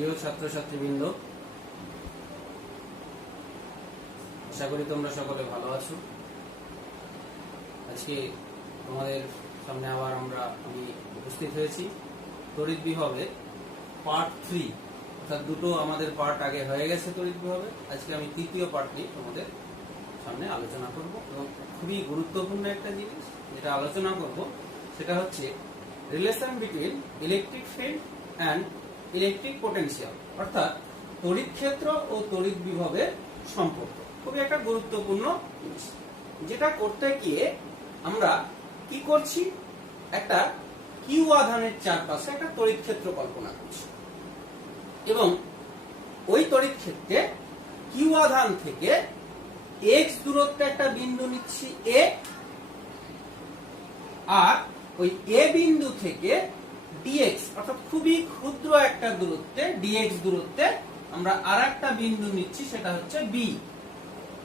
প্রিয় ছাত্রছাত্রীবৃন্দ, আশা করি তোমরা সকলে ভালো আছো। আজকে তোমাদের সামনে আবার আমি উপস্থিত হয়েছি তড়িৎ বিভবে পার্ট 3, অর্থাৎ দুটো আমাদের পার্ট আগে হয়ে গেছে তড়িৎ বিভবে। আজকে আমি তৃতীয় পার্টটি তোমাদের সামনে আলোচনা করব এবং খুবই গুরুত্বপূর্ণ একটা জিনিস যেটা আলোচনা করব সেটা হচ্ছে relation between electric field and electric potential, অর্থাৎ তড়িৎ ক্ষেত্র ও তড়িৎ বিভবের সম্পর্ক। খুবই একটা গুরুত্বপূর্ণ জিনিস, যেটা করতে গিয়ে আমরা কি করছি, একটা কিউ আধানের চারপাশে একটা তড়িৎ ক্ষেত্র কল্পনা করছি এবং ওই তড়িৎ ক্ষেত্রে কিউ আধান থেকে এক্স দূরত্বে একটা বিন্দু নিচ্ছি এ, আর ওই এ বিন্দু থেকে ডিএক্স অর্থাৎ খুবই ক্ষুদ্র একটা দূরত্বে ডিএক্স দূরত্বে আমরা আর একটা বিন্দু নিচ্ছি, সেটা হচ্ছে বি।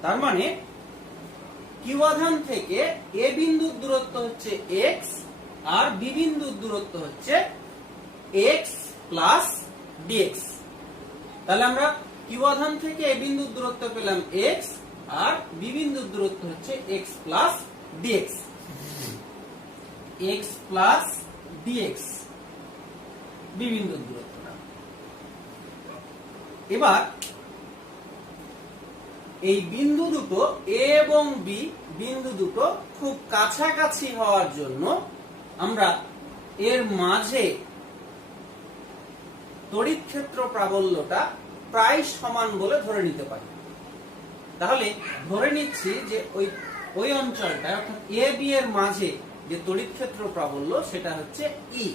তার মানে কিউ আধান থেকে এ বিন্দুর দূরত্ব হচ্ছে এক্স আর বি বিন্দুর দূরত্ব হচ্ছে এক্স প্লাস ডিএক্স। তাহলে আমরা কিউ আধান থেকে এ বিন্দুর দূরত্ব পেলাম এক্স আর বি বিন্দুর দূরত্ব হচ্ছে x plus dx. X plus dx B বিন্দুর দূরত্বটা। এবার এই বিন্দু দুটো এ এবং বি বিন্দু দুটো খুব কাছাকাছি হওয়ার জন্য আমরা এর মাঝে তড়িৎ ক্ষেত্র প্রাবল্যটা প্রায় সমান বলে ধরে নিতে পারি। তাহলে ধরে নিচ্ছি যে ওই অঞ্চলটা অর্থাৎ এ বি এর মাঝে যে তড়িৎ ক্ষেত্র প্রাবল্য সেটা হচ্ছে ই।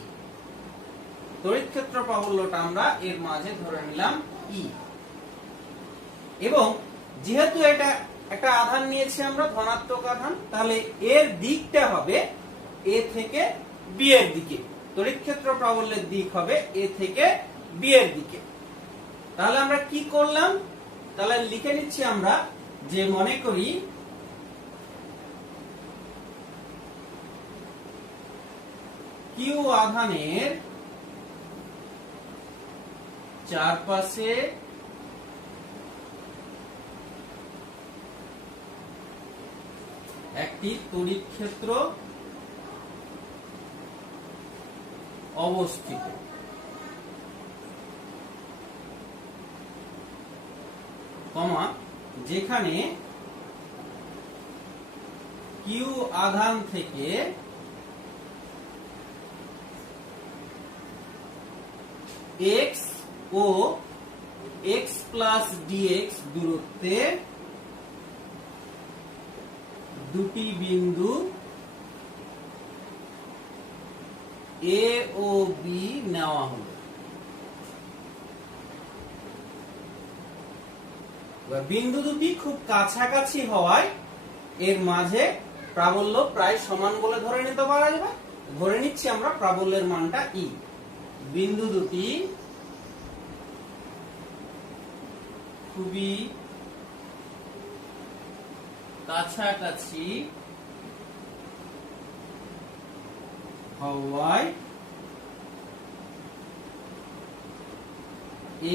তড়িৎ ক্ষেত্র প্রাবল্যটা আমরা এর মাঝে ধরে নিলাম ই, এবং যেহেতু এটা একটা আধান নিয়েছি আমরা ধনাত্মক আধান, তাহলে এর দিকটা হবে এ থেকে বি এর দিকে। তড়িৎ ক্ষেত্র প্রাবল্যের দিক হবে এ থেকে বি এর দিকে। তাহলে আমরা কি করলাম, তাহলে লিখে নিচ্ছি আমরা যে মনে করি কিউ আধানের চারপাশে একটি তড়িৎ ক্ষেত্র অবস্থিত। যেখানে কিউ আধান থেকে এক্স ও এক্স প্লাস ডিএক্স দূরত্বে দুটি বিন্দু এ ও বি নেওয়া হলো। বিন্দু দুটি খুব কাছাকাছি হওয়ায় এর মাঝে প্রাবল্য প্রায় সমান বলে ধরে নিতে পারা যাবে। ধরে নিচ্ছি আমরা প্রাবল্যের মানটা ই। বিন্দু দুটি খুবই কাছাকাছি হওয়ায়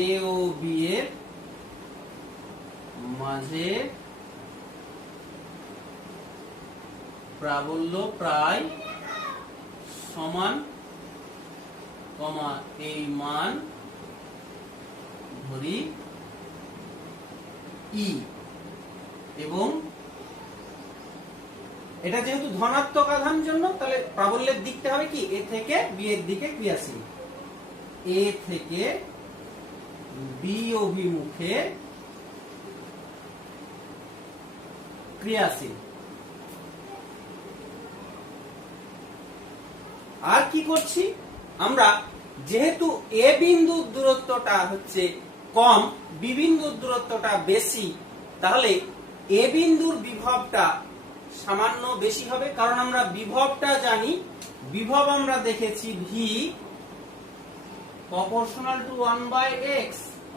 এ ও বি এর মাঝে প্রাবল্য প্রায় সমান, এই মান ধরি ই। এবং এটা যেহেতু ধনাত্মক আধান জন্য তাহলে প্রাবল্যের দিকটা হবে কি এ থেকে বি এর দিকে ক্রিয়াশীল। এ থেকে বি অভিমুখে ক্রিয়াশীল। আর কি করছি আমরা, যেহেতু এ বিন্দুর দূরত্বটা হচ্ছে কম, বি বিন্দুর দূরত্বটা বেশি, তাহলে এ বিন্দুর বিভবটা সামান্য বেশি হবে, কারণ আমরা বিভবটা জানি। বিভব আমরা দেখেছি ভি প্রপোর্শনাল টু 1/x,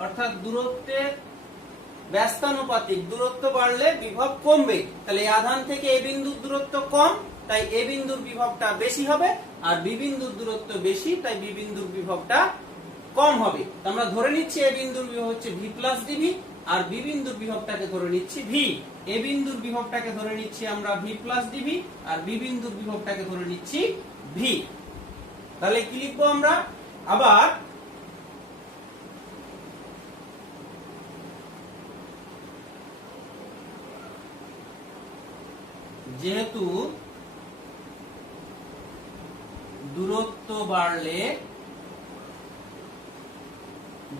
অর্থাৎ দূরত্বের ব্যস্তানুপাতিক। দূরত্ব বাড়লে বিভব কমবে, তাহলে আধান থেকে এ বিন্দুর দূরত্ব কম, তাই এ বিন্দুর বিভবটা বেশি হবে, আর বি বিন্দুর দূরত্ব বেশি, তাই বি বিন্দুর বিভবটা কম হবে। আমরা ধরে নিচ্ছি এ বিন্দুর বিভব হচ্ছে ভি প্লাস ডিভি, আর বি বিন্দুর বিভবটাকে ধরে নিচ্ছি ভি। এ বিন্দুর বিভবটাকে ধরে নিচ্ছি আমরা ভি প্লাস ডিভি, আর বি বিন্দুর বিভবটাকে ধরে নিচ্ছি ভি। তাহলে কি লিখবো আমরা? আবার যেহেতু দূরত্ব বাড়লে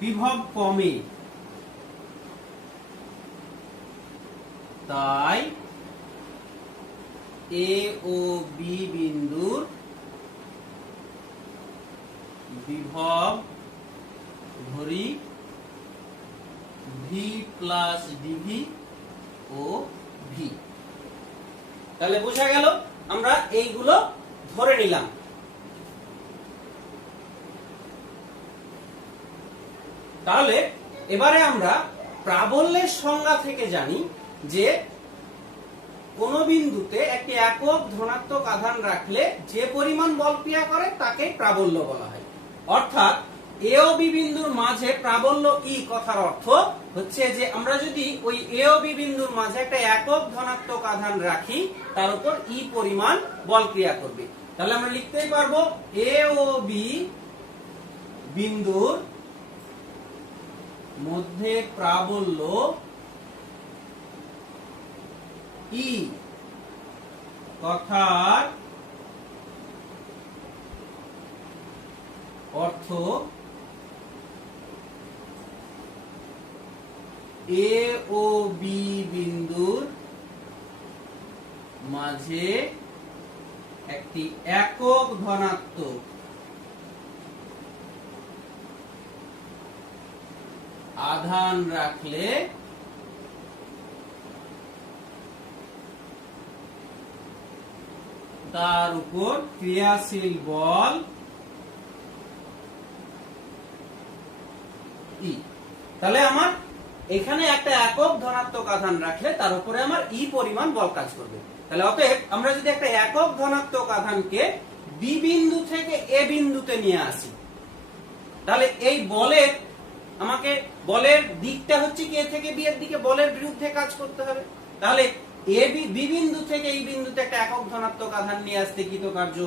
বিভব কমে, তাই এ ও বি বিন্দুর বিভব ধরি ভি প্লাস ডিভি ও ভি। তাহলে বোঝা গেল, আমরা এইগুলো ধরে নিলাম। তাহলে এবারে আমরা প্রাবল্যের সংজ্ঞা থেকে জানি যে কোন বিন্দুতে একটি একক ধনাত্মক আধান রাখলে যে পরিমাণ বল ক্রিয়া করে তাকে প্রাবল্য বলা হয়। অর্থাৎ এ ও বি বিন্দুর মাঝে প্রাবল্য ই কথার অর্থ হচ্ছে যে আমরা যদি ওই এ ও বি বিন্দুর মাঝে একটা একক ধনাত্মক আধান রাখি, তার উপর ই পরিমাণ বল ক্রিয়া করবে। তাহলে আমরা লিখতেই পারবো এ ও বি বিন্দুর মধ্যে প্রাবল্য ই কথার অর্থ এ ও বি বিন্দুর মাঝে একটি একক ধনাত্মক আধান রাখলে তার উপর ক্রিয়াশীল বল ই। তাহলে আমার এখানে একটা একক ধনাত্মক আধান রাখলে তার উপরে আমার ই পরিমাণ বল কাজ করবে। তাহলে অতএব আমরা যদি একটা একক ধনাত্মক আধানকে বি বিন্দু থেকে এ বিন্দুতে নিয়ে আসি, তাহলে এই বলের আমাকে বলের দিকটা হচ্ছে কি এ থেকে বি এর দিকে বলের বিরুদ্ধে কাজ করতে হবে। তাহলে এ বি বিন্দু থেকে এই বিন্দুতে একটা একক ধনাত্মক আধান নিয়ে আসতে কৃতকার্য।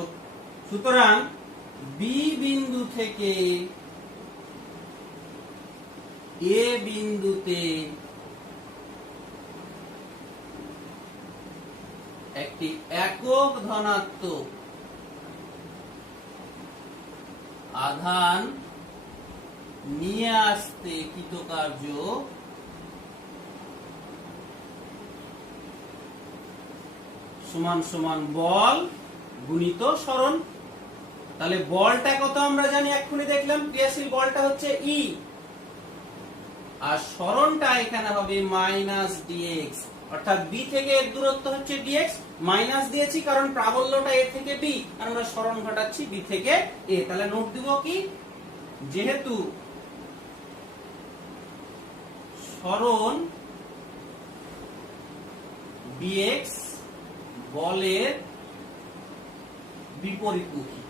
সুতরাং বি বিন্দু থেকে এ বিন্দুতে একটি একক ধনাত্মক আধান নিয়ে আসতে কৃতকার্য সমান সমান বল গুণিত সরণ। তাহলে বলটা কত আমরা জানি, এক্ষুনি দেখলাম ক্রিয়াশীল বলটা হচ্ছে ই, আর সরণটা এখানে হবে মাইনাস ডিএক্স। অর্থাৎ বি থেকে এর দূরত্ব হচ্ছে ডিএক্স, মাইনাস দিয়েছি কারণ প্রাবল্যটা এ থেকে বি, আর আমরা সরণ ঘটাচ্ছি বি থেকে এ। তাহলে নোট দিব কি, যেহেতু সরণ ডিএক্স বলের বিপরীতমুখী,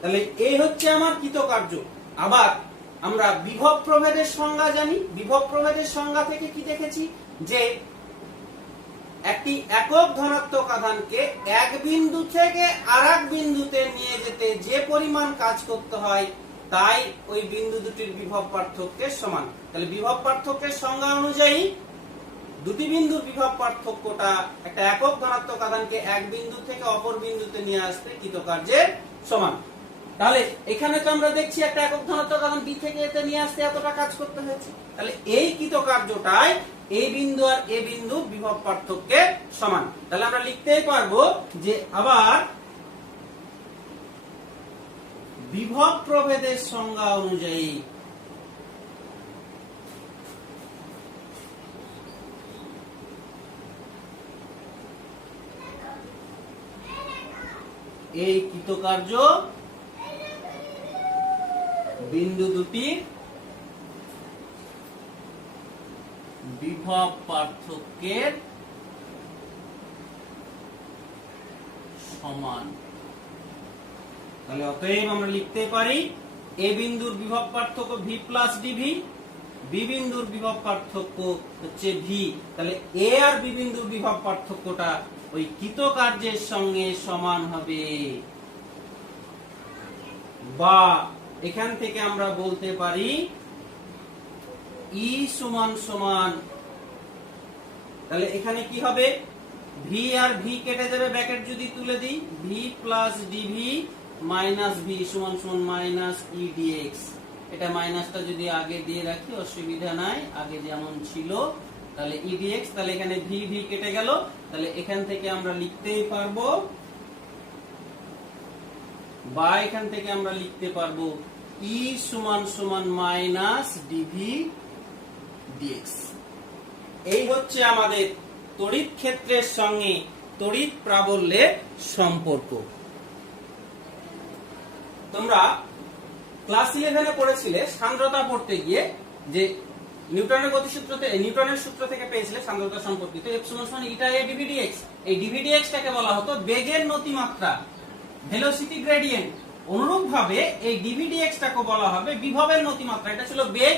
তাহলে এই হচ্ছে আমার কৃতকার্য। আবার আমরা বিভব প্রভেদের সংজ্ঞা জানি। বিভব প্রভেদের সংজ্ঞা থেকে কি দেখেছি, যে একটি একক ধনাত্মক আধানকে এক বিন্দু থেকে আরেক বিন্দুতে নিয়ে যেতে যে পরিমাণ কাজ করতে হয় তাই ওই বিন্দু দুটির বিভব পার্থক্যের সমান। তাহলে বিভব পার্থক্যের সংজ্ঞা অনুযায়ী দুটি বিন্দুর বিভব পার্থক্যটা একটা একক ধনাত্মক আধানকে এক বিন্দু থেকে অপর বিন্দুতে নিয়ে আসতে কৃতকার্যের সমান। তাহলে এখানে তো আমরা দেখছি একটা একক ধনাত্মক আধান বি থেকে এতে নিয়ে আসতে এতটা কাজ করতে হয়েছে। তাহলে এই কৃতকার্যটাই এই বিন্দু আর এ বিন্দু বিভব পার্থক্যের সমান। তাহলে আমরা লিখতেই পারবো যে আবার বিভব প্রভেদের সংজ্ঞা অনুযায়ী এই কৃতকার্য বিন্দু দুটির বিভব পার্থক্যের সমান। তাহলে অতএব আমরা লিখতে পারি এ বিন্দুর বিভব পার্থক্য ভি প্লাস ডিভি, বি বিন্দুর বিভব পার্থক্য হচ্ছে ভি। তাহলে এ আর বি বিন্দুর বিভব পার্থক্যটা ওই কৃতকার্যের সঙ্গে সমান হবে, বা এখান থেকে আমরা বলতে পারি ই সমান সমান, তাহলে এখানে কি হবে, ভি আর ভি কেটে যাবে, ব্র্যাকেট যদি তুলে দিই, v plus dv minus v সমান সমান মাইনাস ই ডিএক্স। এটা মাইনাসটা যদি আগে দিয়ে রাখি অসুবিধা নাই, আগে যেমন ছিল। তাহলে ই ডিএক্স, তাহলে এখানে ভি ভি কেটে গেল, তাহলে এখান থেকে আমরা লিখতেই পারবো, বা এখান থেকে আমরা লিখতে পারবো ই সমান সমান মাইনাস ডিভি ডিএক্স। এই হচ্ছে আমাদের তড়িৎ ক্ষেত্রের সঙ্গে তড়িৎ প্রাবল্যের সম্পর্ক। তোমরা ক্লাস 11 এ পড়েছিলে সান্দ্রতা পড়তে গিয়ে যে নিউটনের গতিসূত্রতে, নিউটনের সূত্র থেকে পেয়েছিলে সান্দ্রতা সম্পর্কিত F সমান সমান ইটা এ ডিভি ডিএক্স। এই ডিভি ডিএক্স টাকে বলা হতো বেগের নতিমাত্রা, ভেলোসিটি গ্রেডিয়েন্ট। অনুরূপ ভাবে এই ডিভি ডিএক্স টাকে বলা হবে বিভবের নতিমাত্রা। এটা ছিল বেগ,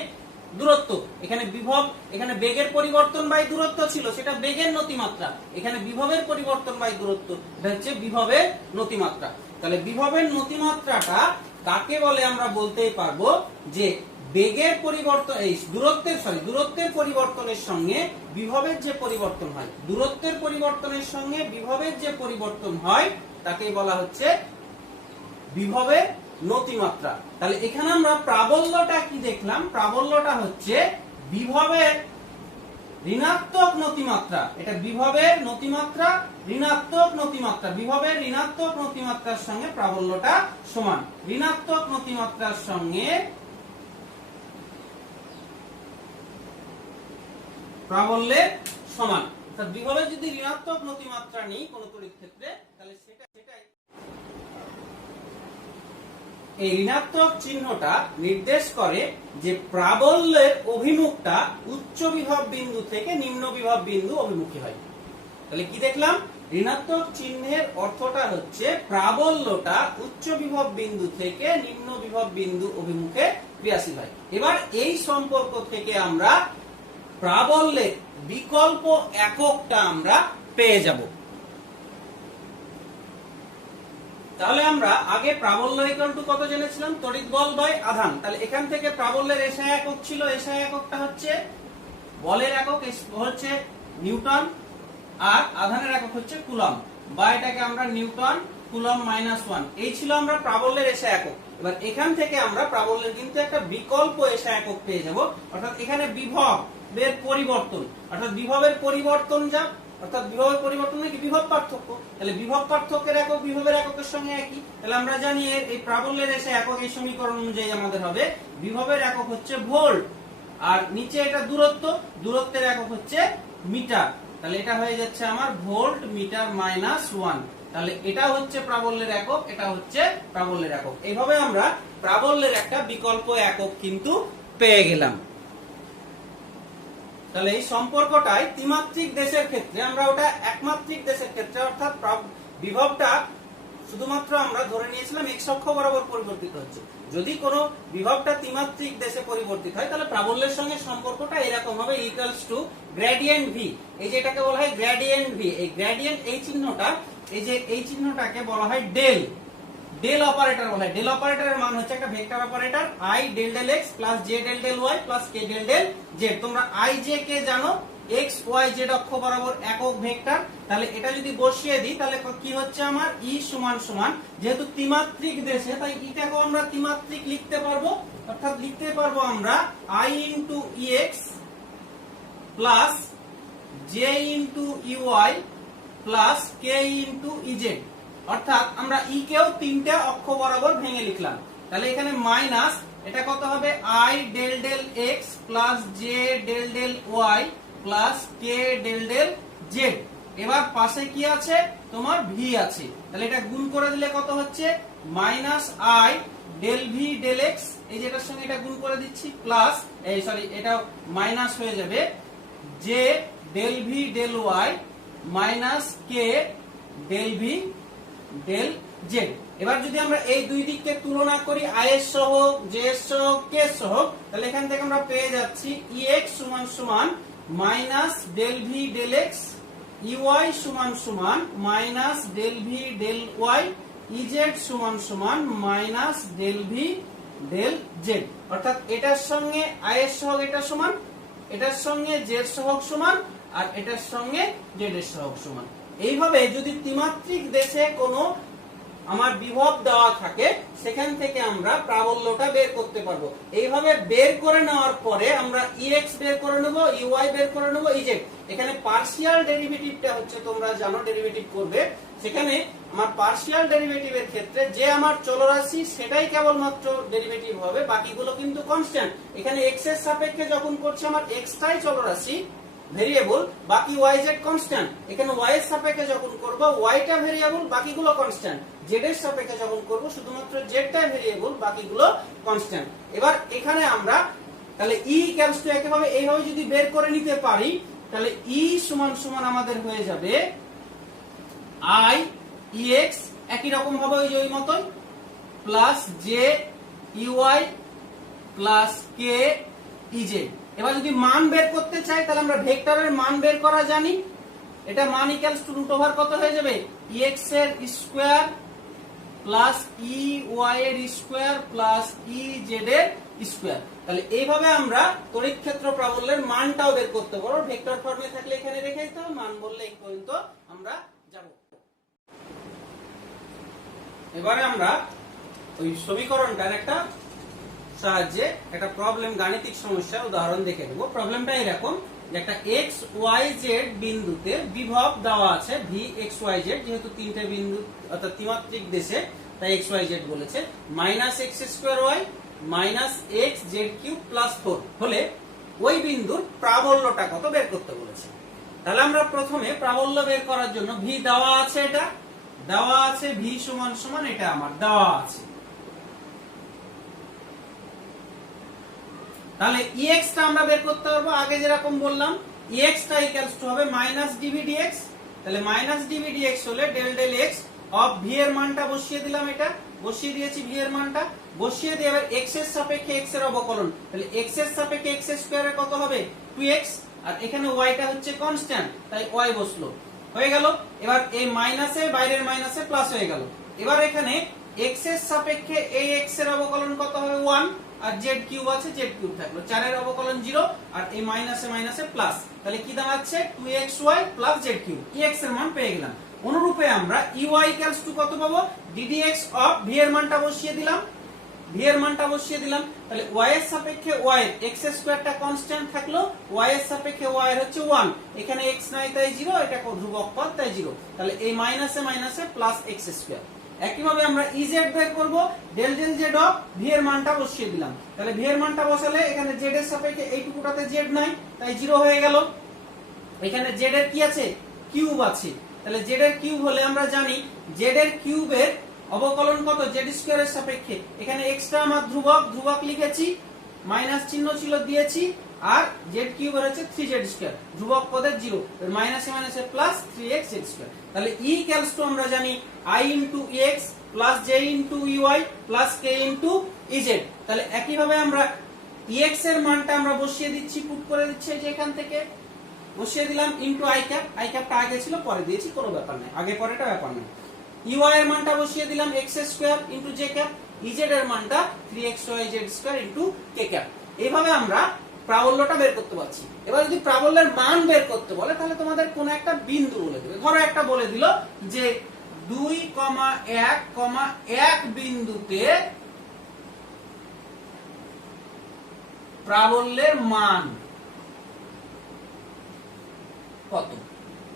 দূরত্ব। এখানে বিভব, এখানে বেগের পরিবর্তন বাই দূরত্ব ছিল, সেটা বেগের নতিমাত্রা। এখানে বিভবের পরিবর্তন বাই দূরত্ব, এটা হচ্ছে বিভবের নতিমাত্রা। তাহলে বিভবের নতিমাত্রাটা কাকে বলে আমরা বলতেই পারবো যে বেগের পরিবর্তন, এই দূরত্বের পরিবর্তনের সঙ্গে বিভবের যে পরিবর্তন হয়, দূরত্বের পরিবর্তনের সঙ্গে বিভবের যে পরিবর্তন হয় তাকে বলা হচ্ছে বিভবের নতিমাত্রা। তাহলে এখানে আমরা প্রাবল্যটা কি দেখলাম, প্রাবল্যটা হচ্ছে বিভবের ঋণাত্মক নতিমাত্রা। এটা বিভবের নতিমাত্রা, ঋণাত্মক নতিমাত্রা, বিভবের ঋণাত্মক নতিমাত্রার সঙ্গে প্রাবল্যটা সমান। ঋণাত্মক নতিমাত্রার সঙ্গে প্রাবল্যের সমান। অর্থাৎ বিভবের যদি ঋণাত্মক নতিমাত্রা নেই কোন তড়িৎ ক্ষেত্রে, তাহলে সেটাই এই ঋণাত্মক চিহ্নটা নির্দেশ করে যে প্রাবল্যের অভিমুখটা উচ্চ বিভব বিন্দু থেকে নিম্ন বিভব বিন্দু অভিমুখী হয়। তাহলে কি দেখলাম, ঋণাত্মক চিহ্নের অর্থটা হচ্ছে প্রাবল্যটা উচ্চ বিভব বিন্দু থেকে নিম্ন বিভব বিন্দু অভিমুখে ক্রিয়াশীল হয়। এবার এই সম্পর্ক থেকে আমরা প্রাবল্যের বিকল্প এককটা আমরা পেয়ে যাব। তাহলে আমরা আগে প্রাবল্য ইকুয়াল টু কত জেনেছিলাম, তড়িৎ বল বাই আধান। তাহলে এখান থেকে প্রাবল্যের এসআই একক ছিল, এসআই এককটা হচ্ছে বলের একক হচ্ছে নিউটন, আর আধানের একক হচ্ছে কুলম্ব, বা এটাকে আমরা নিউটন কুলম্ব -1। এই ছিল আমরা প্রাবল্যের এসআই একক। এবার এখান থেকে আমরা প্রাবল্যের কিন্তু একটা বিকল্প এসআই একক পেয়ে যাব। অর্থাৎ এখানে বিভবের পরিবর্তন, অর্থাৎ বিভবের পরিবর্তন যা, অর্থাৎ বিভবের পরিবর্তন কি বিভব পার্থক্য। তাহলে বিভব পার্থক্যের একক বিভবের এককের সঙ্গে একই। তাহলে আমরা জানি এই প্রাবল্যের এসে একক এই সমীকরণ অনুযায়ী আমাদের হবে বিভবের একক হচ্ছে ভোল্ট, আর নিচে এটা দূরত্ব, দূরত্বের একক হচ্ছে মিটার। তাহলে এটা হয়ে যাচ্ছে আমার ভোল্ট মিটার -1। তাহলে এটা হচ্ছে প্রাবল্যের একক, এটা হচ্ছে প্রাবল্যের একক। এইভাবে আমরা প্রাবল্যের একটা বিকল্প একক কিন্তু পেয়ে গেলাম। তাহলে এই সম্পর্কটাই ত্রিমাত্রিক দেশের ক্ষেত্রে, আমরা ওটা একমাত্রিক দেশের ক্ষেত্রে, অর্থাৎ বিভবটা শুধুমাত্র আমরা ধরে নিয়েছিলাম এক্স অক্ষ বরাবর পরিবর্তিত হচ্ছে। যদি কোনো বিভবটা ত্রিমাত্রিক দেশে পরিবর্তিত হয় তাহলে প্রাবল্যের সঙ্গে সম্পর্কটা এরকম হবে, ইকুয়ালস টু গ্রেডিয়েন্ট ভি। এই যে এটাকে বলা হয় গ্রেডিয়েন্ট ভি, এই গ্রেডিয়েন্ট এই চিহ্নটা, এই যে এই চিহ্নটাকে বলা হয় ডেল, ডেল অপারেটর বলা হয়। ডেল অপারেটরের মান হচ্ছে একটা vector operator, i del del x plus j del del y plus k del del z। তোমরা i j কে জানো, x y z অক্ষ বরাবর একক ভেক্টর। তাহলে এটা যদি বসিয়ে দিই তাহলে কি হচ্ছে আমার e সমান সমান, যেহেতু ত্রিমাত্রিক দেশে তাই এটাকে আমরা ত্রিমাত্রিক লিখতে পারবো। অর্থাৎ লিখতে পারবো আমরা i into ex plus j into ey plus k into ez। অর্থাৎ আমরা ই কেও তিনটা অক্ষ বরাবর ভেঙে লিখলাম। তাহলে এখানে মাইনাস, এটা কত হবে i del del x plus j del del y plus k del del z। এবার পাশে কি আছে, তোমার v আছে। তাহলে এটা গুণ করে দিলে কত হচ্ছে minus i del v del x, এই যেটার সঙ্গে এটা গুণ করে দিচ্ছি, প্লাস এই সরি এটা মাইনাস হয়ে যাবে j del v del y minus k del v del z. এবার যদি আমরা এই দুই দিককে তুলনা করি আই এর সহ, জে এর সহ, কে এর সহ, তাহলে এখান থেকে আমরা পেয়ে যাচ্ছি ex সমান সমান minus del v del x, ey সমান সমান minus del v del y, ez সমান সমান minus del v del z. অর্থাৎ এটার সঙ্গে আই এর সহগ এটা সমান, এটার সঙ্গে জেড সহগ সমান, আর এটার সঙ্গে জেড এর সহগ সমান। এইভাবে যদি ত্রিমাত্রিক দেশে কোনো আমার বিভব দেওয়া থাকে সেখান থেকে আমরা প্রাবল্যটা বের করতে পারবো। এইভাবে বের করে নেওয়ার পরে আমরা ex বের করে নেব, ey বের করে নেব, ez। এখানে পার্শিয়াল ডেরিভেটিভটা হচ্ছে তোমরা জানো ডেরিভেটিভ করবে, সেখানে আমার পার্শিয়াল ডেরিভেটিভের ক্ষেত্রে যে আমার চলরাশি সেটাই কেবলমাত্র ডেরিভেটিভ হবে, বাকিগুলো কিন্তু কনস্ট্যান্ট। এখানে x এর সাপেক্ষে যখন করছে আমার x টাই চলরাশি ভেরিয়েবল, বাকি yz কনস্ট্যান্ট। এখানে y এর সাপেক্ষে যখন করব y টা ভেরিয়েবল, বাকিগুলো কনস্ট্যান্ট। z এর সাপেক্ষে যখন করব শুধুমাত্র z টা ভেরিয়েবল, বাকিগুলো কনস্ট্যান্ট। এবার এখানে আমরা তাহলে e ইকুয়ালস টু একইভাবে এইভাবে যদি বের করে নিতে পারি, তাহলে e সমান সমান আমাদের হয়ে যাবে i ex একই রকম ভাবে ওই মতই plus j ey plus k ez। এবার যদি মান বের করতে চাই তাহলে আমরা ভেক্টরের মান বের করা জানি। এটা মান ইকুয়ালস টু রুট ওভার কত হয়ে যাবে, ex এর স্কয়ার প্লাস ey এর স্কয়ার প্লাস ez এর স্কয়ার। তাহলে এইভাবে আমরা তড়িৎ ক্ষেত্র প্রাবল্যের মানটাও বের করতে পারবো। ভেক্টর ফর্মে থাকলে এখানে রেখে দিতে হবে, মান বললে এই পর্যন্ত আমরা যাব। এবারে আমরা ওই সমীকরণটার একটা সাহায্যে একটা প্রবলেম, গাণিতিক সমস্যার উদাহরণ দেখে দেব। প্রবলেমটা এরকম যে একটা x y z বিন্দুতে বিভব দেওয়া আছে v x y z, যেহেতু তিনটে বিন্দু অর্থাৎ ত্রিমাত্রিক দেশে তাই x y z বলেছে, minus x square y minus x z cube plus 4 হলে ওই বিন্দুর প্রাবল্যটা কত বের করতে বলেছে। তাহলে আমরা প্রথমে প্রাবল্য বের করার জন্য v দেওয়া আছে, এটা দেওয়া আছে v সমান সমান এটা আমার দেওয়া আছে। তাহলে ex টা আমরা বের করতে পারবো আগে যেরকম বললাম, ex টা ইকুয়ালস টু হবে মাইনাস ডিভি ডিএক্স। তাহলে মাইনাস ডিভি ডিএক্স হলে del del x of v এর মানটা বসিয়ে দিলাম, এটা বসিয়ে দিয়েছি v এর মানটা, বসিয়ে দিয়ে এবার x এর সাপেক্ষে x এর অবকলন। তাহলে x এর সাপেক্ষে x স্কয়ার কত হবে 2x, আর এখানে y টা হচ্ছে কনস্ট্যান্ট তাই y বসলো, হয়ে গেল। এবার এই মাইনাসে বাইরের মাইনাসে প্লাস হয়ে গেল। এবার এখানে x এর সাপেক্ষে এই x এর অবকলন কত হবে 1, আর z কিউব আছে z কিউব থাকলো, 4 এর অবকলন 0, আর এই মাইনাসে মাইনাসে প্লাস, তাহলে কি দাঁড়াচ্ছে 2xy plus z cube. ex এর মান পেয়ে গেলাম। অনুরূপে আমরা ey ইকুয়ালস টু কত পাবো, ddx অফ v এর মানটা বসিয়ে দিলাম, v এর মানটা বসিয়ে দিলাম। তাহলে y এর সাপেক্ষে y এর x স্কয়ারটা কনস্ট্যান্ট থাকলো, y এর সাপেক্ষে y এর হচ্ছে 1, এখানে x নাই তাই 0, এটা ধ্রুবক পদ তাই 0, তাহলে এই মাইনাসে মাইনাসে প্লাস x স্কয়ার। একইভাবে আমরা ez বের করব, del del z of v এর মানটা বসিয়ে দিলাম। তাহলে v এর মানটা বসালে এখানে z এর সাপেক্ষে এইটুকুটাতে z নাই তাই 0 হয়ে গেল। এখানে z এর কি আছে, কিউব আছে, তাহলে z এর কিউব হলে আমরা জানি z এর কিউবের অবকলন কত z স্কয়ার এর সাপেক্ষে, এখানে x টা আমরা ধ্রুবক লিখেছি, মাইনাস চিহ্ন ছিল দিয়েছি, আর z কিউব হচ্ছে 3z স্কয়ার, ধ্রুবক পদের 0, মাইনাসে মাইনাসে প্লাস 3x z স্কয়ার। তাহলে e ইকুয়ালস টু আমরা জানি i into x plus j into ey plus k into ez। তাহলে একই ভাবে আমরা ex এর মানটা আমরা বসিয়ে দিচ্ছি, পুট করে দিচ্ছি, যে এখান থেকে বসিয়ে দিলাম ইনটু i ক্যাপটা আগে ছিল পরে দিয়েছি, কোনো ব্যাপার নাই, আগে পরেটা ব্যাপার নাই। ey এর মানটা বসিয়ে দিলাম x square into j cap, ez এর মানটা 3xyz square into k cap. এইভাবে আমরা প্রাবল্যটা বের করতে পারছি। এবার যদি প্রাবল্যের মান বের করতে বলে তাহলে তোমাদের কোন একটা বিন্দু বলে দেবে, ধরো একটা বলে দিল যে 2,1,1 বিন্দুতে প্রাবল্যের মান কত।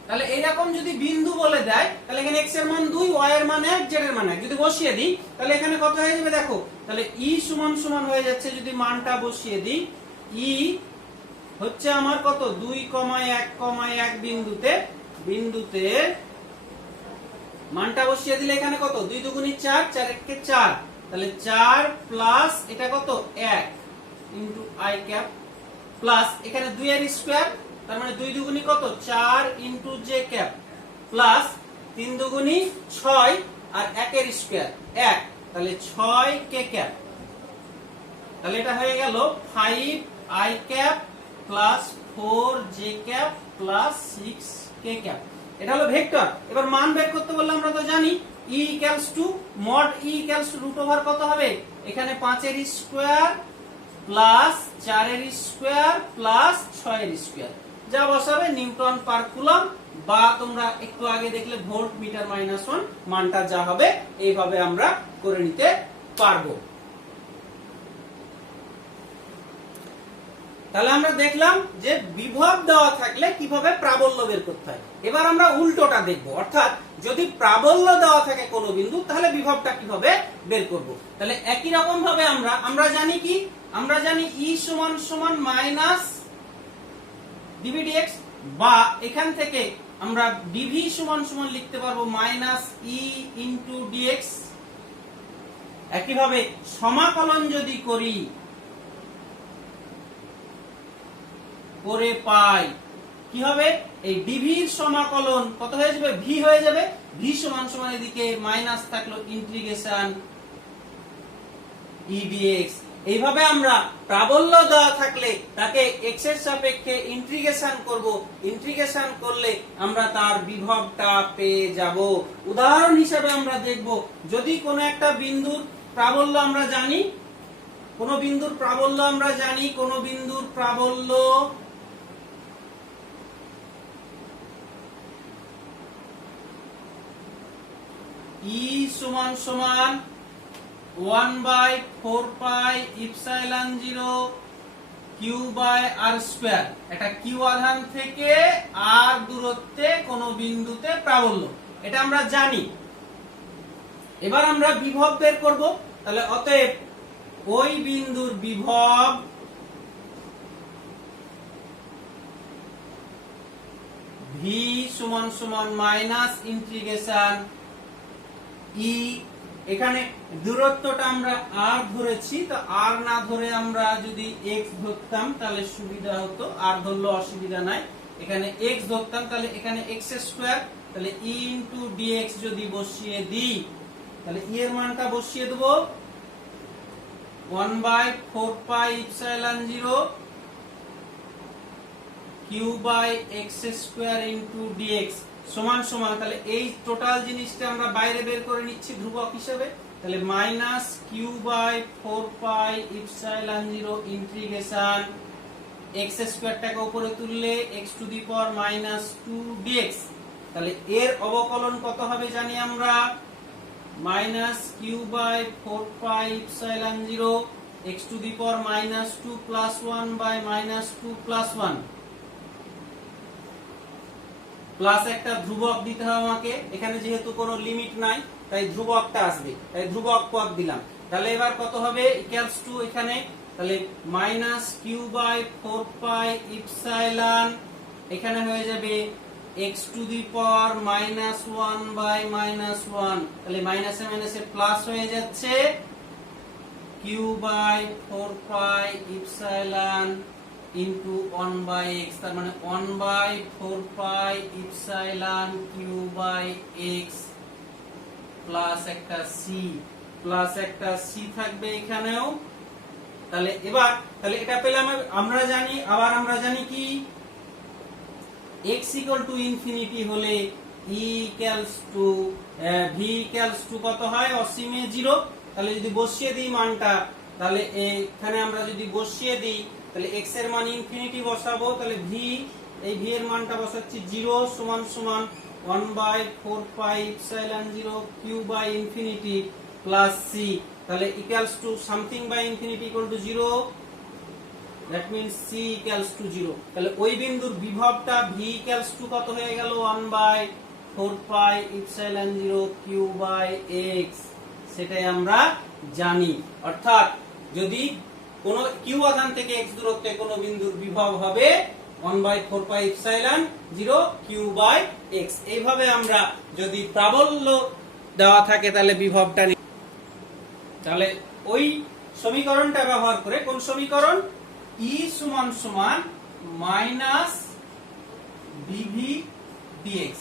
তাহলে এইরকম যদি বিন্দু বলে দেয় তাহলে এখানে x এর মান 2, y এর মান 1, z এর মান 1 যদি বসিয়ে দিই তাহলে এখানে কত হয়ে যাবে দেখো, তাহলে e সমান সমান হয়ে যাচ্ছে, যদি মানটা বসিয়ে দিই e হচ্ছে আমার কত 2,1,1 বিন্দুতে মানটা বসিয়ে দিলে এখানে কত 2 দুগুণী 4, 4 একে 4, তাহলে 4 প্লাস এটা কত 1 ইনটু i ক্যাপ প্লাস এখানে 2 এর স্কয়ার, তার মানে 2 দুগুণী কত 4 ইনটু j ক্যাপ প্লাস 3 দুগুণী 6 আর 1 এর স্কয়ার 1, তাহলে 6k ক্যাপ। তাহলে এটা হয়ে গেল 5i cap plus 4j cap plus 6k cap. এটা হলো ভেক্টর। এবার মান বের করতে বললে আমরা তো জানি E equals to mod E equals to root over কত হবে, এখানে 5 এর স্কয়ার প্লাস 4 এর স্কয়ার প্লাস 6 এর স্কয়ার, যা বসাবে নিউটন পার কুলম, বা তোমরা একটু আগে দেখলে ভোল্ট মিটার মাইনাস 1 মানটা যা হবে এইভাবে আমরা করে নিতে পারবো। তাহলে আমরা দেখলাম যে বিভব দেওয়া থাকলে কিভাবে প্রাবল্য বের করতে হয়। এবার আমরা উল্টোটা দেখব, অর্থাৎ যদি প্রাবল্য দেওয়া থাকে কোনো বিন্দু তাহলে বিভবটা কিভাবে বের করব। তাহলে একই রকম ভাবে আমরা জানি কি, আমরা জানি E সমান সমান মাইনাস ডিভি ডিএক্স, বা এখান থেকে আমরা ডিভি সমান সমান লিখতে পারবো মাইনাস E ইনটু ডিএক্স। একইভাবে সমাকলন যদি করি করে পাই কি হবে, এই ডিভির সমাকলন কত হয়ে যাবে, ভি হয়ে যাবে। ভি সমান সমান এদিকে মাইনাস থাকলো ইন্টিগ্রেশন ই ডিএক্স। এইভাবে আমরা প্রাবল্য দেওয়া থাকলে তাকে এক্স এর সাপেক্ষে ইন্টিগ্রেশন করব, ইন্টিগ্রেশন করলে আমরা তার বিভবটা পেয়ে যাব। উদাহরণ হিসেবে আমরা দেখব, যদি কোনো একটা বিন্দুর প্রাবল্য আমরা জানি, কোন বিন্দুর প্রাবল্য আমরা জানি, কোন বিন্দুর প্রাবল্য E সমান সমান 1/4 pi epsilon 0 q by r square. এটা q আধান থেকে r দূরত্বে কোন বিন্দুতে প্রাবল্য, এটা আমরা জানি। এবার আমরা বিভব বের করব। তাহলে অতএব ওই বিন্দুর বিভব v সমান সমান মাইনাস ইন্টিগ্রেশন E, এখানে দূরত্বটা আমরা r ধরেছি, তো r না ধরে আমরা যদি x ধরতাম তাহলে সুবিধা হতো, r ধরলে অসুবিধা নাই। এখানে x ধরতাম তাহলে এখানে x স্কয়ার, তাহলে E ইনটু dx যদি বসিয়ে দিই তাহলে E এর মানটা বসিয়ে দেব 1/4 pi epsilon 0 q by x square into dx সমান সমান, তাহলে এই টোটাল জিনিসটা আমরা বাইরে বের করে নিচ্ছি ধ্রুবক হিসেবে। তাহলে minus q by 4 pi epsilon 0 integration x স্কয়ারটাকে উপরে তুললে x to the power minus 2 dx। তাহলে এর অবকলন কত হবে জানি আমরা, minus q by 4 pi epsilon 0 x to the power minus 2 plus 1 by minus 2 plus 1, plus একটা ধ্রুবক দিতে হবে আমাকে, এখানে যেহেতু কোনো লিমিট নাই তাই ধ্রুবকটা আসবে, তাই ধ্রুবক পদ দিলাম। তাহলে এবার কত হবে, ইকুয়ালস টু এখানে তাহলে minus q by 4 pi epsilon, এখানে হয়ে যাবে x to the power minus 1 by minus 1, তাহলে মাইনাসে মাইনাসে প্লাস হয়ে যাচ্ছে q by 4 pi epsilon into 1 by x, তার মানে 1/4 pi epsilon q by x plus একটা c, প্লাস একটা c থাকবে এখানেও। তাহলে এবার তাহলে এটা পেলাম। আমরা জানি, আবার আমরা জানি কি x ইকুয়াল টু ইনফিনিটি হলে e equals two v equals two কত হয়, অসীমে 0। তাহলে যদি বসিয়ে দিই মানটা, তাহলে এখানে আমরা যদি বসিয়ে দিই তাহলে x এর মান ইনফিনিটি বসাবো, তাহলে v, এই v এর মানটা বসাচ্ছি 0 সমান সমান 1/4 pi epsilon 0 q by infinity plus c, তাহলে equals to something by infinity equal to 0, that means c equals to 0। তাহলে ওই বিন্দুর বিভবটা v ইকুয়ালস টু কত হয়ে গেল, 1/4 pi epsilon 0 q by x, সেটাই আমরা জানি। অর্থাৎ যদি কোন q আধান থেকে x দূরত্বে কোন বিন্দুর বিভব হবে 1/4 pi epsilon 0 q by x। এইভাবে আমরা যদি প্রাবল্য দেওয়া থাকে তাহলে বিভবটা, তাহলে ওই সমীকরণটা ব্যবহার করে, কোন সমীকরণ, E সমান সমান মাইনাস dv dx,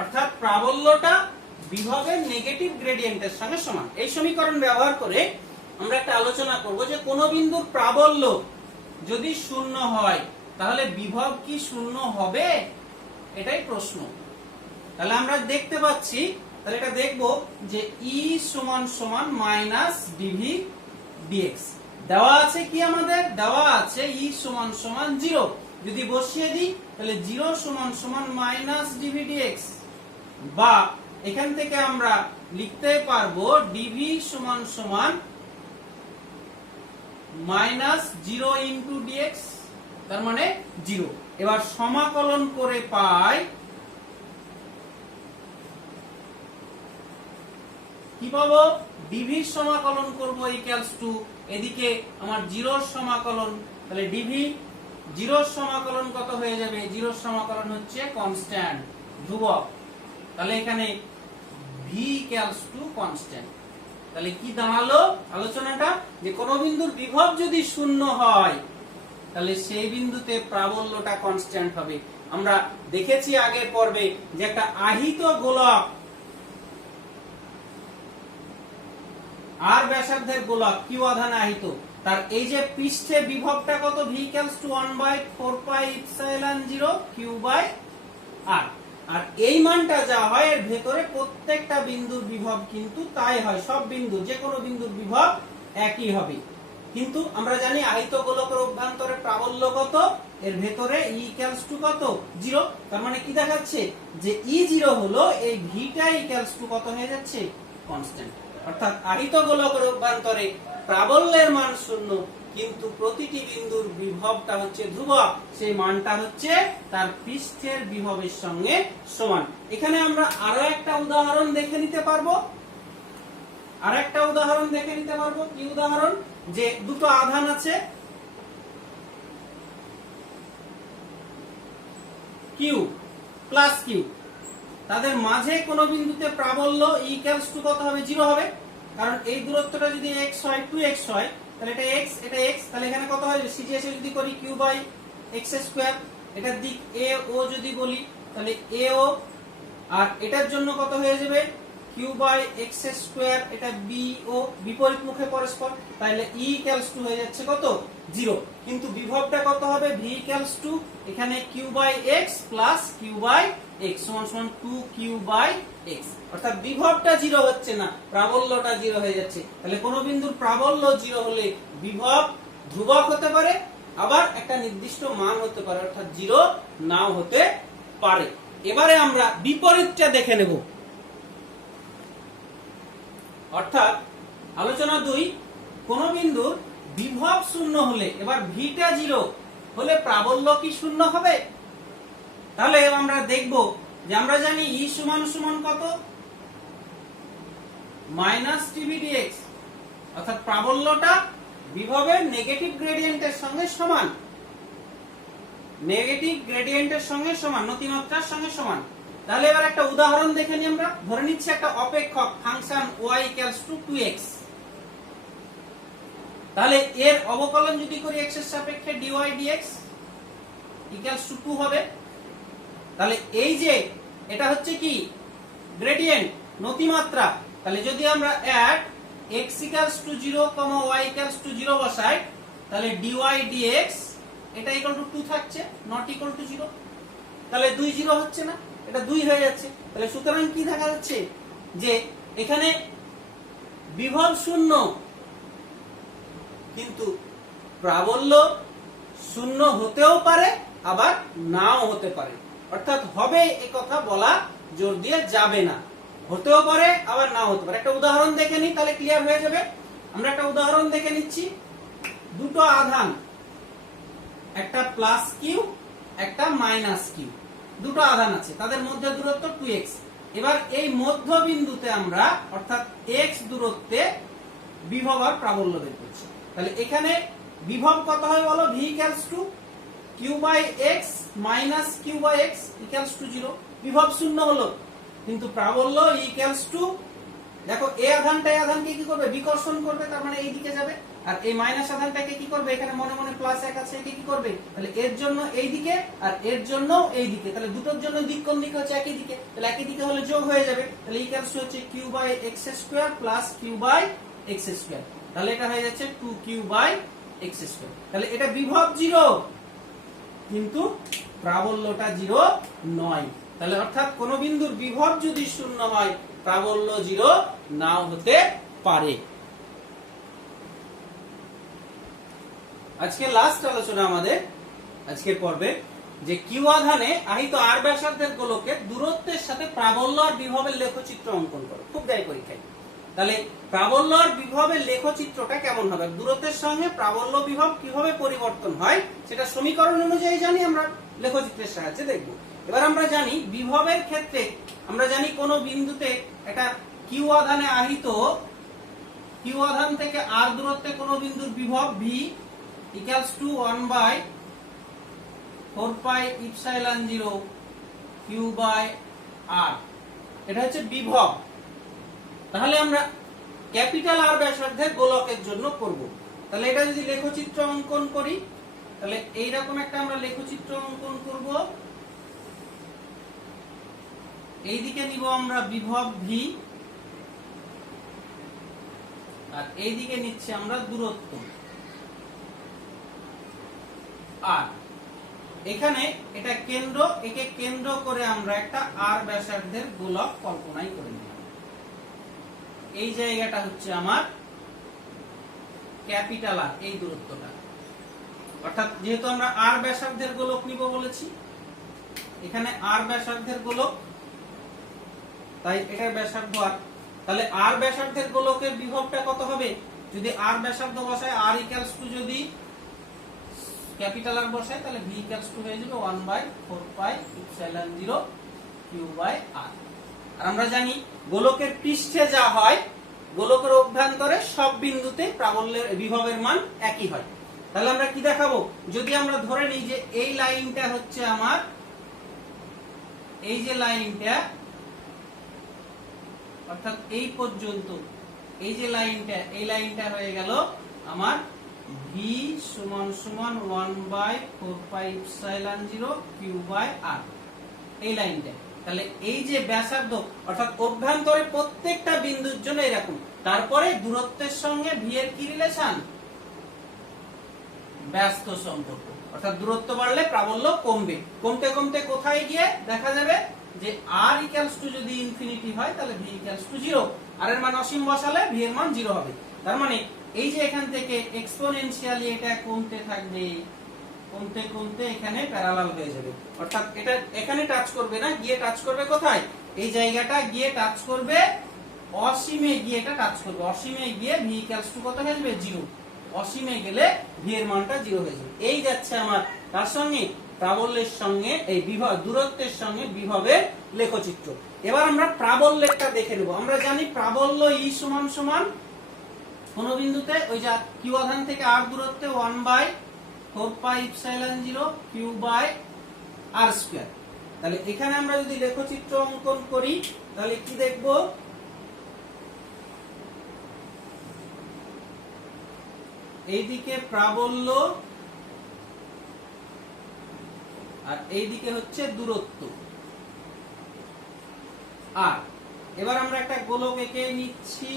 অর্থাৎ প্রাবল্যটা বিভবের নেগেটিভ গ্রেডিয়েন্টের সঙ্গে সমান। এই সমীকরণ ব্যবহার করে আমরা একটা আলোচনা করব যে কোন বিন্দুর প্রাবল্য যদি শূন্য হয় তাহলে বিভব কি শূন্য হবে, এটাই প্রশ্ন। তাহলে আমরা দেখতে পাচ্ছি, তাহলে এটা দেখব যে E সমান সমান মাইনাস ডিভি ডিএক্স দেওয়া আছে। কি আমাদের দেওয়া আছে E সমান সমান 0, যদি বসিয়ে দিই তাহলে 0 সমান সমান মাইনাস ডিভি ডিএক্স, বা এখান থেকে আমরা লিখতে পারবো ডিভি সমান সমান মাইনাস 0 ইন্টু ডিএক্স, তার মানে 0। এবার সমাকলন করে পাই কি পাবো, ডিভি সমাকলন করব ইকুয়ালস টু এদিকে আমার 0 সমাকলন, তাহলে ডিভি 0 সমাকলন কত হয়ে যাবে, 0 সমাকলন হচ্ছে কনস্ট্যান্ট, ধ্রুবক। তাহলে এখানে ভি ইকুয়ালস টু কনস্ট্যান্ট। তাহলে কি দাঁড়ালো আলোচনাটা, যে কোন বিন্দুর বিভব যদি শূন্য হয় তাহলে সেই বিন্দুতে প্রাবল্যটা কনস্ট্যান্ট হবে। আমরা দেখেছি আগের পর্বে যে একটা আহিত গোলক, আর ব্যাসার্ধের গোলক কিউ আধানে আহিত, তার এই যে পৃষ্ঠে বিভবটা কত, V equals to 1/4 pi epsilon 0 Q by R. আর এই মানটা যা হয় এর ভেতরে প্রত্যেকটা বিন্দুর বিভব কিন্তু তাই হয়, সব বিন্দু যে কোনো বিন্দুর বিভব একই হবে। কিন্তু আমরা জানি আহিত গোলকের অভ্যন্তরে প্রাবল্য কত, এর ভেতরে E ইকুয়ালস টু কত, 0। তার মানে কি দেখাচ্ছে যে E0 হলো এই ভিটা ইকুয়ালস টু কত হয়ে যাচ্ছে, কনস্ট্যান্ট। অর্থাৎ আহিত গোলকের অভ্যন্তরে প্রাবল্যের মান 0, কিন্তু প্রতিটি বিন্দুর বিভবটা হচ্ছে ধ্রুবক, সেই মানটা হচ্ছে তার পৃষ্ঠের বিভবের সঙ্গে সমান। এখানে আমরা আরো একটা উদাহরণ দেখে নিতে পারবো, কি উদাহরণ, যে দুটো আধান আছে কিউ প্লাস কিউ, তাদের মাঝে কোন বিন্দুতে প্রাবল্য E ইকুয়ালস টু কত হবে, 0 হবে। কারণ এই দূরত্বটা যদি x হয় 2x হয় তাহলে এটা x, এটা x, তাহলে এখানে কত হয়, সিজিএস যদি করি q বাই x স্কয়ার, এটার দিক a o যদি বলি তাহলে a o, আর এটার জন্য কত হয়ে যাবে q বাই x স্কয়ার, এটা b o, বিপরীত মুখে পরস্পর, তাহলে E ইকুয়ালস টু হয়ে যাচ্ছে কত, 0। কিন্তু বিভবটা কত হবে, v ইকুয়ালস টু এখানে q by x plus q by x সমান সমান 2q বাই x, অর্থাৎ বিভবটা 0 হচ্ছে না, প্রাবল্যটা 0 হয়ে যাচ্ছে। তাহলে কোন বিন্দুর প্রাবল্য 0 হলে বিভব ধ্রুবক হতে পারে, আবার একটা নির্দিষ্ট মান হতে পারে, অর্থাৎ 0 নাও হতে পারে। এবারে আমরা বিপরীতটা দেখে নেব, অর্থাৎ আলোচনা 2, কোন বিন্দুর বিভব শূন্য হলে, এবার ভিটা 0 হলে প্রাবল্য কি শূন্য হবে। তাহলে আমরা দেখব যে আমরা জানি E সমান সমান কত, মাইনাস ডিভি ডিএক্স, অর্থাৎ প্রাবল্যটা বিভবের নেগেটিভ গ্রেডিয়েন্টের সঙ্গে সমান, নতিমাত্রার সঙ্গে সমান। তাহলে এবার একটা উদাহরণ দেখে নিই আমরা, ধরে নিচ্ছি একটা অপেক্ষক function y equals to 2x, তাহলে এর অবকলন যদি করি x এর সাপেক্ষে dy dx ইকুয়ালস টু 2 হবে। তাহলে এই যে এটা হচ্ছে কি গ্রেডিয়েন্ট, নতিমাত্রা, তাহলে যদি আমরা at x equals to 0, y equals to 0 বসাই তাহলে dy dx এটা ইকুয়াল টু 2 থাকছে, নট ইকুয়াল টু 0। তাহলে 2 0 হচ্ছে না, এটা 2 হয়ে যাচ্ছে। তাহলে সুতরাং কি দেখা যাচ্ছে যে এখানে বিভব শূন্য, কিন্তু প্রাবল্য শূন্য হতেও পারে আবার নাও হতে পারে, অর্থাৎ হবে এই কথা বলা জোর দিয়ে যাবে না, হতেও পারে আবার নাও হতে পারে। একটা উদাহরণ দেখে নিই তাহলে ক্লিয়ার হয়ে যাবে। আমরা একটা উদাহরণ দেখে নিচ্ছি, দুটো আধান, একটা প্লাস কিউ একটা মাইনাস কিউ, দুটো আধান আছে, তাদের মধ্যে দূরত্ব 2x। এবার এই মধ্যবিন্দুতে আমরা অর্থাৎ x দূরত্বে বিভব আর প্রাবল্য বের করছি। তাহলে এখানে বিভব কত হয় বলো, v equals to q by x minus q by x equals to 0। বিভব শূন্য হলো, কিন্তু প্রাবল্য ইকুয়ালস টু, দেখো এই আধানটা এই আধানকে কি করবে, বিকর্ষণ করবে, তার মানে এই দিকে যাবে, আর এই মাইনাস আধানটাকে কি করবে, এখানে মনে মনে প্লাস 1 আছে, একে কি করবে, তাহলে এর জন্য এই দিকে আর এর জন্য এই দিকে, তাহলে দুটোর জন্য দিক কোন দিকে হচ্ছে, একই দিকে, তাহলে একই দিকে হলে যোগ হয়ে যাবে, তাহলে ইকুয়ালস হচ্ছে q by x square plus q by x square, তাহলে এটা হয়ে যাচ্ছে 2q বাই x স্কয়ার। তাহলে এটা বিভব 0 কিন্তু প্রাবল্যটা 0 নয়, তাহলে অর্থাৎ কোন বিন্দুর বিভব যদি শূন্য হয় প্রাবল্য 0 নাও হতে পারে। আজকে লাস্ট আলোচনা আমাদের আজকের পর্বে যে কিউ আধানে আহিত আর ব্যাসার্ধের গোলকের দূরত্বের সাথে প্রাবল্য আর বিভবের লেখচিত্র অঙ্কন করো, খুব দেয় পরীক্ষায়। তাহলে প্রাবল্য আর বিভবের লেখচিত্রটা কেমন হবে, দূরত্বের সঙ্গে প্রাবল্য বিভব কিভাবে পরিবর্তন হয় সেটা সমীকরণ অনুযায়ী জানি, আমরা লেখচিত্রের সাহায্যে দেখব। এবার আমরা জানি বিভবের ক্ষেত্রে আমরা জানি কোন বিন্দুতে একটা কিউ আধানে আহিত, কিউ আধান থেকে আর দূরত্বে কোন বিন্দুর বিভব v equals to 1 by 4 pi epsilon 0 q by r, এটা হচ্ছে বিভব। তাহলে আমরা ক্যাপিটাল আর ব্যাসার্ধের গোলকের জন্য করব। তাহলে এটা যদি লেখচিত্র অঙ্কন করি, তাহলে এইরকম একটা আমরা লেখচিত্র অঙ্কন করব। এইদিকে নিব আমরা বিভব v, আর এইদিকে নিচ্ছি আমরা দূরত্ব আর, এখানে এটা কেন্দ্র, একে কেন্দ্র করে আমরা একটা আর ব্যাসার্ধের গোলক কল্পনাই করে নিলাম। এই জায়গাটা হচ্ছে আমার ক্যাপিটাল আর, এই দূরত্বটা, অর্থাৎ যেহেতু আমরা আর ব্যাসার্ধের গোলক নিব বলেছি, এখানে আর ব্যাসার্ধের গোলক, তাই এটার ব্যাসার্ধ আর। তাহলে আর ব্যাসার্ধের গোলকের বিভবটা কত হবে, যদি আর ব্যাসার্ধ বসায় আর ইকুয়ালস টু, যদি ক্যাপিটাল আর বসায় তাহলে v ইকুয়ালস টু হয়ে যাবে 1 by 4 pi epsilon 0 q by r। আর আমরা জানি গোলকের পৃষ্ঠে যা হয় গোলকের অভ্যন্তরে সব বিন্দুতে প্রাবল্যের বিভবের মান একই হয়। তাহলে আমরা কি দেখাবো, যদি আমরা ধরে নিই যে এই লাইনটা হচ্ছে আমার, এই যে লাইনটা অর্থাৎ এই পর্যন্ত, এই যে লাইনটা, এই লাইনটা হয়ে গেল আমার v সমান সমান 1 by 4 pi epsilon 0 q by r, এই লাইনটা। তাহলে এই যে ব্যাসার্ধ অর্থাৎ অভ্যন্তরে প্রত্যেকটা বিন্দুর জন্য এরকম, তারপরে দূরত্বের সঙ্গে v এর কি রিলেশন, ব্যস্ত সম্পর্ক, অর্থাৎ দূরত্ব বাড়লে প্রাবল্য কমবে, কমতে কমতে কোথায় গিয়ে দেখা যাবে যে r ইকুয়ালস টু যদি ইনফিনিটি হয় তাহলে v ইকুয়ালস টু 0, r এর মান অসীম বসালে v এর মান 0 হবে। তার মানে এই যে এখান থেকে এক্সপোনেনশিয়ালি এটা কমতে থাকবে, কমতে কমতে এখানে প্যারালাল হয়ে যাবে, অর্থাৎ এটা এখানে টাচ করবে না, গিয়ে টাচ করবে কোথায়, এই জায়গাটা গিয়ে টাচ করবে অসীমে, গিয়ে এটা টাচ করবে অসীমে, গিয়ে v ইকুয়ালস টু কত হয়ে যাবে 0, অসীমে গেলে v এর মানটা 0 হয়ে যাবে। এই যাচ্ছে আমার তার সঙ্গে প্রাবল্যের সঙ্গে এই বিভব, দূরত্বের সঙ্গে বিভবের লেখচিত্র। এবার আমরা প্রাবল্যেরটা দেখে নেব। আমরা জানি প্রাবল্য e সমান সমান কোন বিন্দুতে ওই যে কিউ আধান থেকে আর দূরত্বে 1 by 4 pi epsilon 0 q by r square. তাহলে এখানে আমরা যদি লেখচিত্র অঙ্কন করি তাহলে কি দেখব, এইদিকে প্রাবল্য আর এইদিকে হচ্ছে দূরত্ব আর। এবার আমরা একটা গোলক এঁকে নিচ্ছি,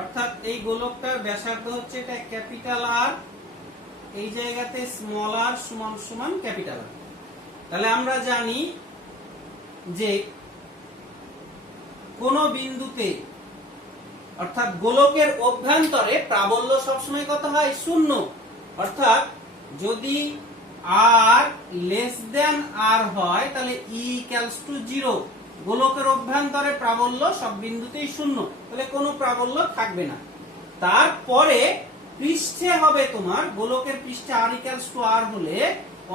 অর্থাৎ এই গোলকটার ব্যাসার্ধ হচ্ছে এটা ক্যাপিটাল আর, এই জায়গাতে স্মল আর সমান সমান ক্যাপিটাল আর। তাহলে আমরা জানি যে কোন বিন্দুতে অর্থাৎ গোলকের অভ্যন্তরে প্রাবল্য সবসময় কত হয়, 0, অর্থাৎ যদি r লেস দেন r হয় তাহলে e ইকুয়ালস টু 0, গোলকের অভ্যন্তরে প্রাবল্য সব বিন্দুতেই 0, তাহলে কোনো প্রাবল্য থাকবে না। তারপরে পৃষ্ঠে হবে তোমার, গোলকের পৃষ্ঠে r ইকুয়ালস টু r হলে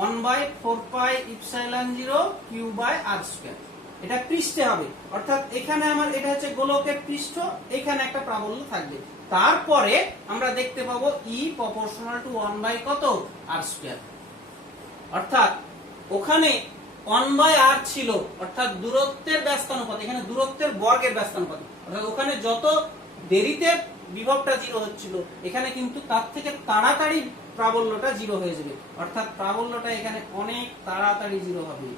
1 by 4 pi epsilon 0 q by r square, এটা পৃষ্ঠে হবে, অর্থাৎ এখানে আমার এটা হচ্ছে গোলকের পৃষ্ঠ, এখানে একটা প্রাবল্য থাকবে। তারপরে আমরা দেখতে পাবো e প্রপোর্শনাল টু 1 বাই কত r স্কয়ার, অর্থাৎ ওখানে 1 বাই r ছিল, অর্থাৎ দূরত্বের ব্যস্তানুপাত, এখানে দূরত্বের বর্গের ব্যস্তানুপাত, অর্থাৎ ওখানে যত দেরিতে বিভবটা 0 হচ্ছিল, এখানে কিন্তু তার থেকে তাড়াতাড়ি প্রাবল্যটা 0 হয়ে যাবে, অর্থাৎ প্রাবল্যটা এখানে অনেক তাড়াতাড়ি 0 হবে।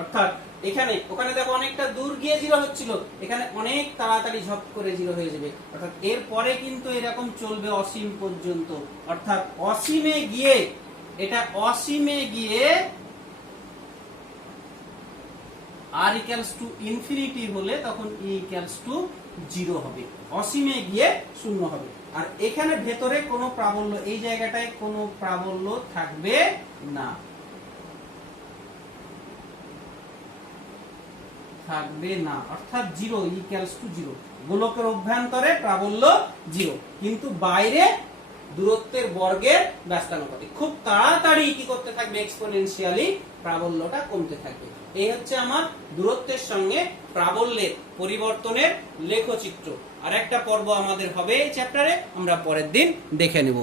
অর্থাৎ এখানে ওখানে দেখো অনেকটা দূর গিয়ে 0 হচ্ছিল, এখানে অনেক তাড়াতাড়ি ঝপ করে 0 হয়ে যাবে। অর্থাৎ এর পরে কিন্তু এরকম চলবে অসীম পর্যন্ত। অর্থাৎ অসীমে গিয়ে, এটা অসীমে গিয়ে r equals to infinity হলে তখন e equals to 0 হবে, অসীমে গিয়ে 0 হবে। আর এখানে ভেতরে কোনো প্রাবল্য, এই জায়গাটায় কোনো প্রাবল্য থাকবে না, থাকবে না, অর্থাৎ 0, e equals to 0। গোলকের অভ্যন্তরে প্রাবল্য 0, কিন্তু বাইরে দূরত্বের বর্গের ব্যস্তানুপাতিক। খুব তাড়াতাড়ি কি করতে থাকবে, এক্সপোনেনশিয়ালি প্রাবল্যটা কমতে থাকবে। এই হচ্ছে আমার দূরত্বের সঙ্গে প্রাবল্যের পরিবর্তনের লেখচিত্র। আর একটা পর্ব আমাদের হবে এই চ্যাপ্টারে, আমরা পরের দিন দেখে নেব।